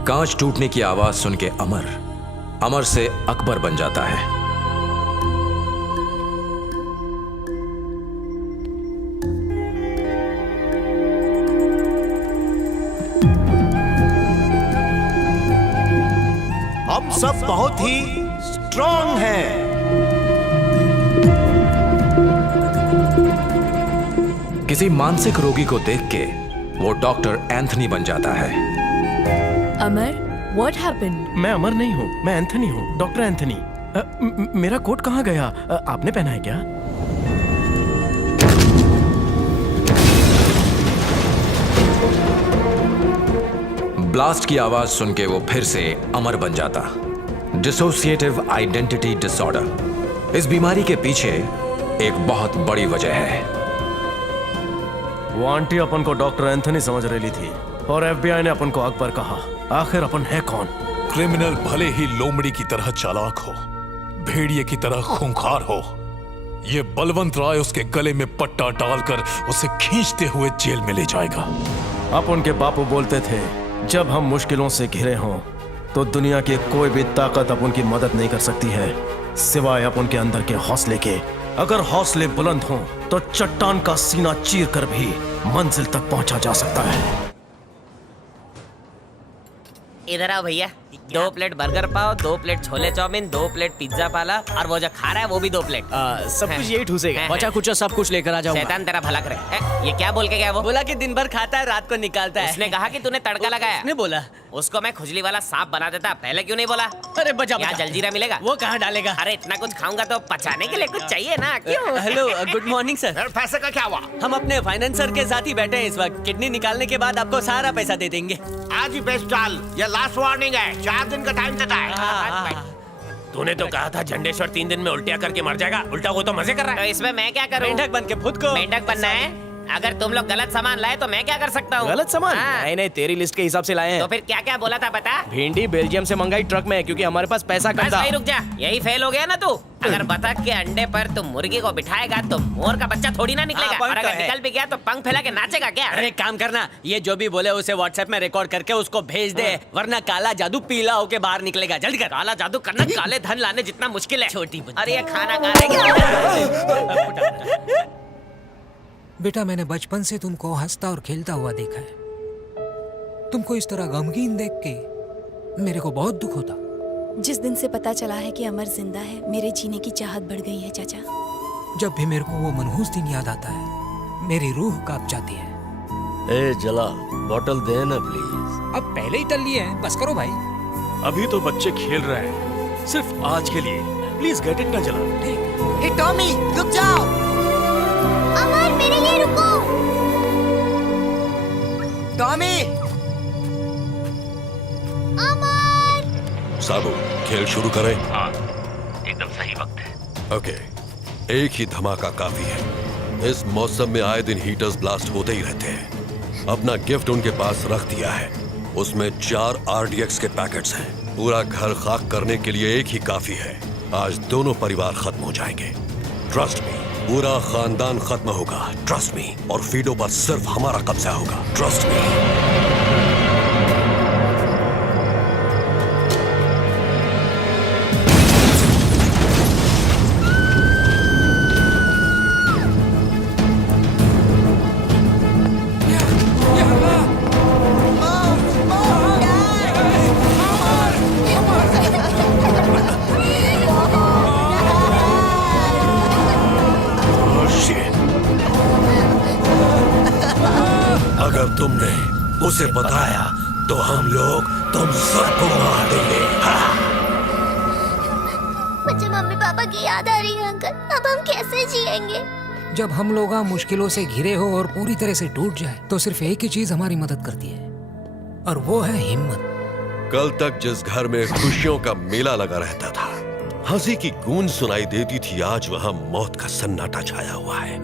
कांच टूटने की आवाज सुन के अमर अमर से अकबर बन जाता है। हम सब बहुत ही स्ट्रांग हैं। किसी मानसिक रोगी को देख के वो डॉक्टर एंथनी बन जाता है। अमर, what happened? मैं अमर नहीं हूँ, मैं एंथनी हूँ, डॉक्टर एंथनी। मेरा कोट कहाँ गया? आपने पहना है क्या? ब्लास्ट की आवाज सुन के वो फिर से अमर बन जाता। डिसोसिएटिव आइडेंटिटी डिसऑर्डर, इस बीमारी के पीछे एक बहुत बड़ी वजह है। वो आंटी अपन को डॉक्टर एंथनी समझ रही थी और एफबीआई ने अपन को अकबर कहा। आखिर अपन है कौन? क्रिमिनल भले ही लोमड़ी की तरह चालाक हो, भेड़िए की तरह खूंखार हो, ये बलवंत राय उसके गले में पट्टा डालकर उसे खींचते हुए जेल में ले जाएगा। अपन के बापू बोलते थे, जब हम मुश्किलों से घिरे हों तो दुनिया की कोई भी ताकत अपन की मदद नहीं कर सकती है सिवाय अपन के अंदर के हौसले के। अगर हौसले बुलंद हों तो चट्टान का सीना चीर कर भी मंजिल तक पहुंचा जा सकता है। इधर आओ भैया, 2 plate burger pav, 2 plate chole chow mein, 2 plate pizza पाला और वो जो खा रहा है वो भी 2 प्लेट। सब कुछ यही ठूसेगा। बचा कुछ सब कुछ लेकर आ जाऊंगा। शैतान तेरा भला करे। ये क्या बोल के गया वो? बोला कि दिन भर खाता है, रात को निकालता है। उसने कहा कि तूने तड़का लगाया। उसने बोला उसको मैं खुजली वाला सांप बना देता, पहले क्यों नहीं बोला? अरे बचा यहाँ जलजीरा मिलेगा? वो कहाँ डालेगा? अरे इतना कुछ खाऊंगा तो पचाने के लिए कुछ चाहिए ना, क्यों? Hello, good morning sir. पैसे का क्या हुआ? हम अपने फाइनेंसर के साथ ही बैठे हैं इस वक्त। किडनी निकालने के बाद आपको सारा पैसा दे देंगे। आज ही बेस्ट डाल, ये लास्ट वार्निंग है, 4 दिन का टाइम देता है। तूने तो कहा था झंडेश्वर 3 दिन में उल्टिया करके मर जाएगा। उल्टा वो तो मजे कर रहा तो है। इसमें मैं क्या करूं? मेंढक बन के खुद को मेंढक बनना है? अगर तुम लोग गलत सामान लाए तो मैं क्या कर सकता हूँ? गलत सामान? हाँ। नहीं, तेरी लिस्ट के हिसाब से लाए हैं। तो फिर क्या क्या बोला था बता? भिंडी बेल्जियम से मंगाई ट्रक में, क्योंकि हमारे पास पैसा कम बस था। भाई रुक जा, यही फेल हो गया ना तू। अगर बतख के अंडे पर तुम मुर्गी को बिठाएगा तो मोर का बच्चा थोड़ी ना निकलेगा। हाँ, और अगर तो है। निकल भी गया तो पंख फैला के नाचेगा क्या? अरे काम करना, ये जो भी बोले उसे व्हाट्सएप में रिकॉर्ड करके उसको भेज दे, वरना काला जादू पीला होके बाहर निकलेगा। जल्दी कर। काला जादू करना काले धन लाने जितना मुश्किल है। छोटी अरे ये खाना खा रहे बेटा, मैंने बचपन से तुमको हंसता और खेलता हुआ देखा है। तुमको इस तरह गमगीन देख के मेरे को बहुत दुख होता। जिस दिन से पता चला है कि अमर जिंदा है, मेरे जीने की चाहत बढ़ गई है चाचा। जब भी मेरे को वो मनहूस दिन याद आता है, मेरी रूह कांप जाती है। ए जला, बॉटल दे ना प्लीज। अब पहले ही टल लिए हैं, बस करो भाई। अभी तो बच्चे खेल रहे हैं, सिर्फ आज के लिए। प्लीज गेट इट ना जला। ए टॉमी, रुक जाओ। अमर, मेरे लिए रुको। टॉमी। अमर। साबू, खेल शुरू करें? हाँ, एकदम सही वक्त है। ओके, एक ही धमाका काफी है। इस मौसम में आए दिन हीटर्स ब्लास्ट होते ही रहते हैं। अपना गिफ्ट उनके पास रख दिया है, उसमें 4 RDX के पैकेट्स हैं। पूरा घर खाक करने के लिए एक ही काफी है। आज दोनों परिवार खत्म हो जाएंगे, ट्रस्ट मी। पूरा खानदान खत्म होगा, ट्रस्ट मी। और फीडो पर सिर्फ हमारा कब्जा होगा, ट्रस्ट मी। अगर तुमने उसे बताया तो हम लोग तुम सबको मार देंगे। मुझे मम्मी पापा की याद आ रही है अंकल। अब हम कैसे जिएंगे? जब हम लोग मुश्किलों से घिरे हो और पूरी तरह से टूट जाए तो सिर्फ एक ही चीज हमारी मदद करती है, और वो है हिम्मत। कल तक जिस घर में खुशियों का मेला लगा रहता था, हंसी की गूंज सुनाई देती थी, आज वहां मौत का सन्नाटा छाया हुआ है।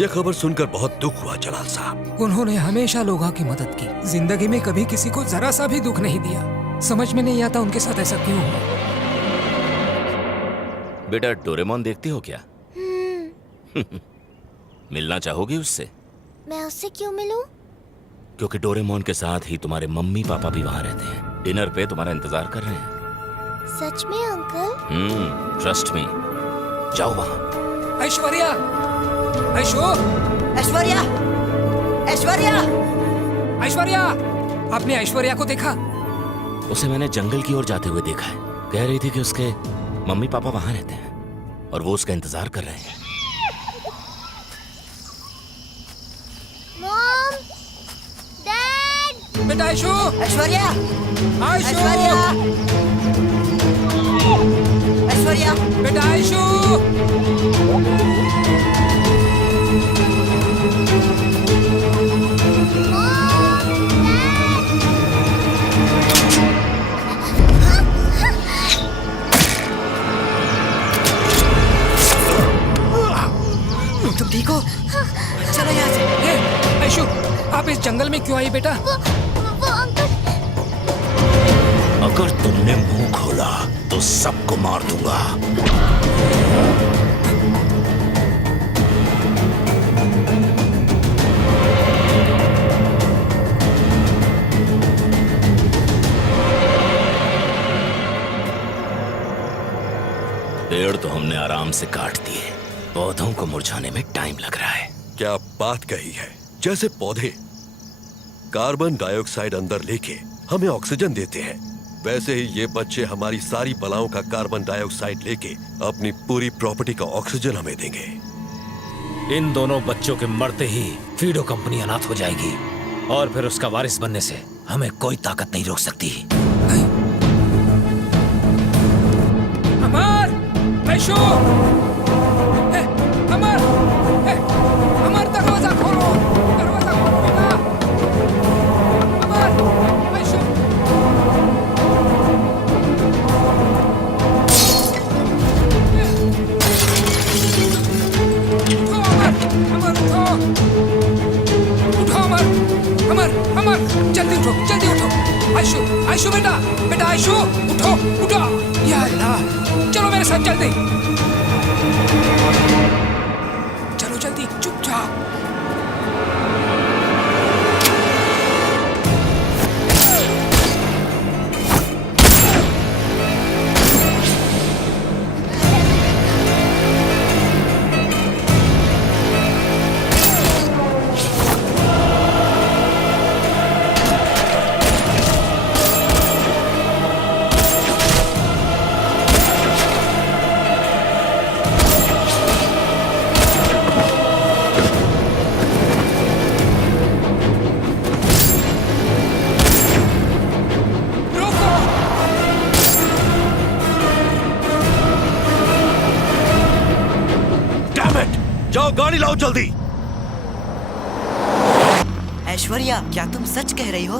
यह खबर सुनकर बहुत दुख हुआ जलाल साहब। उन्होंने हमेशा लोगों की मदद की, जिंदगी में कभी किसी को जरा सा भी दुख नहीं दिया। समझ में नहीं आता उनके साथ ऐसा क्यों हुआ। बेटा, डोरेमोन देखती हो क्या? मिलना चाहोगी उससे? मैं उससे क्यों मिलूं? क्योंकि डोरेमोन के साथ ही तुम्हारे मम्मी पापा भी वहाँ रहते हैं। डिनर पे तुम्हारा इंतजार कर रहे हैं। सच में अंकल? ट्रस्ट मी, जाओ वहाँ। ऐश्वर्या, ऐश्वर्या, ऐश्वर्या, ऐश्वर्या, आपने ऐश्वर्या को देखा? उसे मैंने जंगल की ओर जाते हुए देखा है। कह रही थी कि उसके मम्मी पापा वहाँ रहते हैं और वो उसका इंतजार कर रहे हैं। Mom, dad. बेटा ऐशु, ऐश्वर्या, ऐशु, ऐश्वर्या, ऐश्वर्या, बेटा ऐशु। तुम ठीक हो? चलो यहाँ से। ऐशु, आप इस जंगल में क्यों आई बेटा? वो अंकल। अगर तुमने मुंह खोला तो सबको मार दूंगा। पेड़ तो हमने आराम से काट दिए, पौधों को मुरझाने में टाइम लग रहा है। क्या बात कही है। जैसे पौधे कार्बन डाइऑक्साइड अंदर लेके हमें ऑक्सीजन देते हैं, वैसे ही ये बच्चे हमारी सारी बलाओं का कार्बन डाइऑक्साइड लेके अपनी पूरी प्रॉपर्टी का ऑक्सीजन हमें देंगे। इन दोनों बच्चों के मरते ही फीडो कंपनी अनाथ हो जाएगी और फिर उसका वारिस बनने से हमें कोई ताकत नहीं रोक सकती। अमर, ऐशु, अमर, अमर, दरवाजा खोलो, दरवाजा खोलो बेटा। अमर, ऐशु। अमर, जल्दी उठो, जल्दी उठो। आयशु, आयशु बेटा, बेटा आयशु, उठो, उठो। या अल्लाह, चलो मेरे साथ जल्दी। चलो जल्दी, चुपचाप। जाओ गाड़ी लाओ जल्दी। ऐश्वर्या, क्या तुम सच कह रही हो?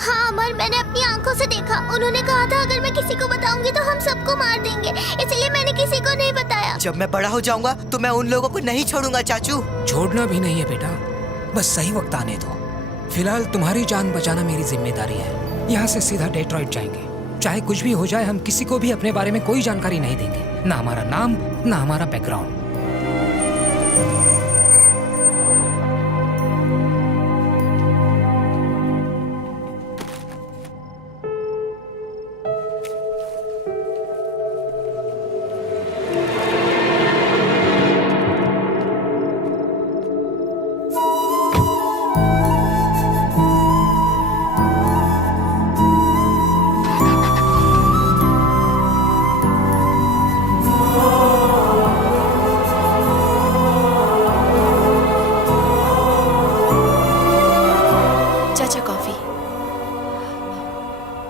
हाँ अमर, मैंने अपनी आंखों से देखा। उन्होंने कहा था अगर मैं किसी को बताऊंगी तो हम सबको मार देंगे, इसलिए मैंने किसी को नहीं बताया। जब मैं बड़ा हो जाऊंगा तो मैं उन लोगों को नहीं छोड़ूंगा चाचू। छोड़ना भी नहीं है बेटा, बस सही वक्त आने दो। फिलहाल तुम्हारी जान बचाना मेरी जिम्मेदारी है। यहाँ से सीधा डेट्रॉइट जाएंगे। चाहे कुछ भी हो जाए, हम किसी को भी अपने बारे में कोई जानकारी नहीं देंगे, ना हमारा नाम, ना हमारा बैकग्राउंड।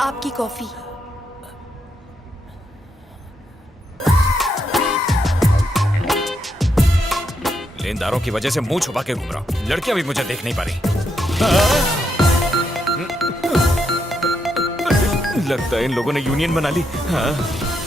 आपकी कॉफी। लेनदारों की वजह से मुंह छुपा के घूम रहा हूं, लड़कियां भी मुझे देख नहीं पा रही। लगता है इन लोगों ने यूनियन बना ली।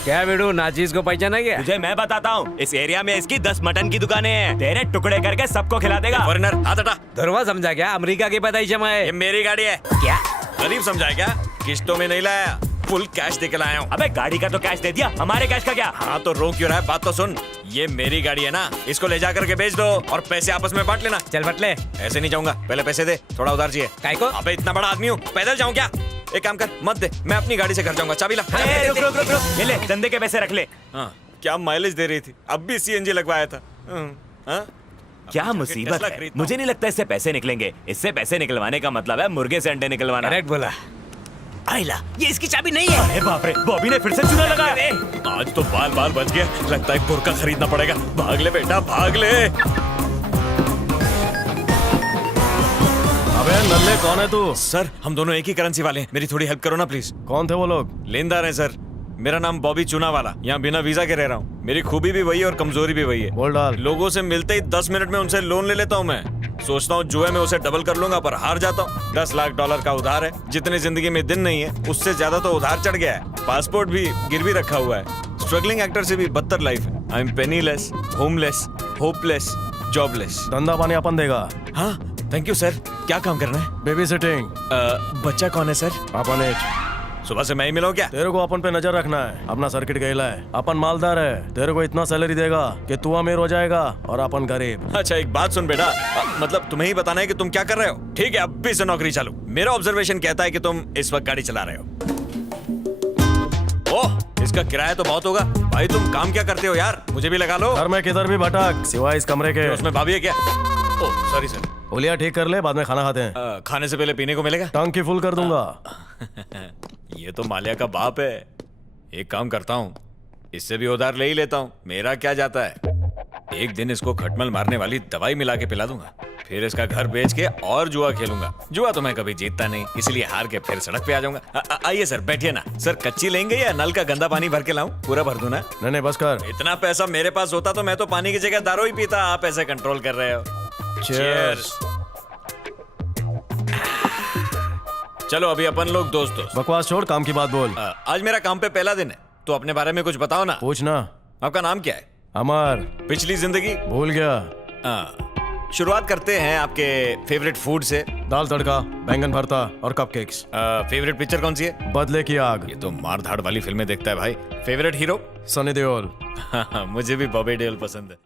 क्या बेटू, नाचीज को पहचाना क्या? तुझे मैं बताता हूँ, इस एरिया में इसकी 10 मटन की दुकानें हैं। तेरे टुकड़े करके सबको खिला देगा। फॉरेनर हाथ हटा। धरवा समझा क्या? अमेरिका की पैदाइश है। ये मेरी गाड़ी है। क्या गरीब समझा क्या? किश्तों में नहीं लाया, फुल कैश देके लाया हूँ। अबे गाड़ी का तो कैश दे दिया, हमारे कैश का क्या? हाँ तो रो क्यों रहा है? बात तो सुन, ये मेरी गाड़ी है ना, इसको ले जा करके बेच दो और पैसे आपस में बांट लेना। चल बटले। ऐसे नहीं जाऊंगा, पहले पैसे दे, थोड़ा उधार चाहिए। काय को? अबे इतना बड़ा आदमी हूँ, पैदल जाऊँ क्या? एक काम कर, मत दे, मैं अपनी गाड़ी से घर जाऊंगा। चाबी ला। रुक रुक रुक रुक, ये ले धंधे के पैसे रख ले। हाँ, क्या माइलेज दे रही थी, अब भी सीएनजी लगवाया था। हाँ? क्या मुसीबत है, मुझे नहीं लगता इससे पैसे निकलेंगे। इससे पैसे निकलवाने का मतलब है मुर्गे से अंडे निकलवाना। करेक्ट बोला। आइला, ये इसकी चाबी नहीं है। अरे बाप रे, बॉबी ने फिर से चूना लगाया। आज तो बाल बाल बच गया, लगता है बुर्का खरीदना पड़ेगा। भाग ले बेटा, भाग ले। अबे नल्ले कौन है तू? सर, हम दोनों एक ही करेंसी वाले हैं, मेरी थोड़ी हेल्प करो ना प्लीज। कौन थे वो लोग? लेनदार है सर, मेरा नाम बॉबी चूनावाला, यहाँ बिना वीजा के रह रहा हूँ। मेरी खूबी भी वही है और कमजोरी भी वही है। बोल डाल। लोगों से मिलते ही 10 मिनट में उनसे लोन ले लेता हूँ मैं। सोचता हूँ जुए में उसे डबल कर लूंगा, पर हार जाता हूँ। $10 लाख का उधार है, जितने जिंदगी में दिन नहीं है उससे ज्यादा तो उधार चढ़ गया है। पासपोर्ट भी गिरवी रखा हुआ है। स्ट्रगलिंग एक्टर से भी बदतर लाइफ है। I am penniless, homeless, hopeless, jobless. धंधा पानी अपन देगा। हाँ थैंक यू सर। क्या काम करना है? Baby sitting. बच्चा कौन है सर? अपन एज। सुबह से मैं ही मिला हूं क्या? तेरे को अपन पे नजर रखना है, अपना सर्किट गैला है। अपन मालदार है, तेरे को इतना सैलरी देगा कि तू अमीर हो जाएगा और अपन गरीब। अच्छा एक बात सुन बेटा, मतलब तुम्हें ही बताना है कि तुम क्या कर रहे हो। ठीक है, अब भी से नौकरी चालू। मेरा ऑब्जर्वेशन कहता है कि तुम इस वक्त गाड़ी चला रहे हो। ओह, इसका किराया तो बहुत होगा। भाई तुम काम क्या करते हो यार, मुझे भी लगा लो। घर में किधर भी भटक, सिवाय इस कमरे के। उसमें भाभी है क्या? Oh sorry sir. होलिया ठीक कर ले, बाद में खाना खाते हैं। खाने से पहले पीने को मिलेगा? टंकी फुल कर दूंगा। ये तो मालिया का बाप है। एक काम करता हूँ, इससे भी उधार ले ही लेता हूँ, मेरा क्या जाता है। एक दिन इसको खटमल मारने वाली दवाई मिला के पिला दूंगा, फिर इसका घर बेच के और जुआ खेलूंगा। जुआ तो मैं कभी जीतता नहीं, इसलिए हार के फिर सड़क पे आ जाऊंगा। आइए सर, बैठिए ना। सर कच्ची लेंगे या नल का गंदा पानी भर के लाऊं? पूरा भर दूं ना? नहीं बस कर। इतना पैसा मेरे पास होता तो मैं तो पानी की जगह दारू ही पीता। आप ऐसे कंट्रोल कर रहे हो। Cheers। चलो अभी अपन लोग दोस्त। बकवास छोड़, काम की बात बोल। आज मेरा काम पे पहला दिन है, तो अपने बारे में कुछ बताओ ना। पूछना। आपका नाम क्या है? अमर। पिछली जिंदगी? भूल गया। शुरुआत करते हैं आपके फेवरेट फूड से। दाल तड़का, बैंगन भरता और कपकेक्स। फेवरेट पिक्चर कौन सी है? बदले की आग। ये तो मार धाड़ वाली फिल्में देखता है भाई। Favourite hero? सनी देओल। मुझे भी बॉबी देओल पसंद है।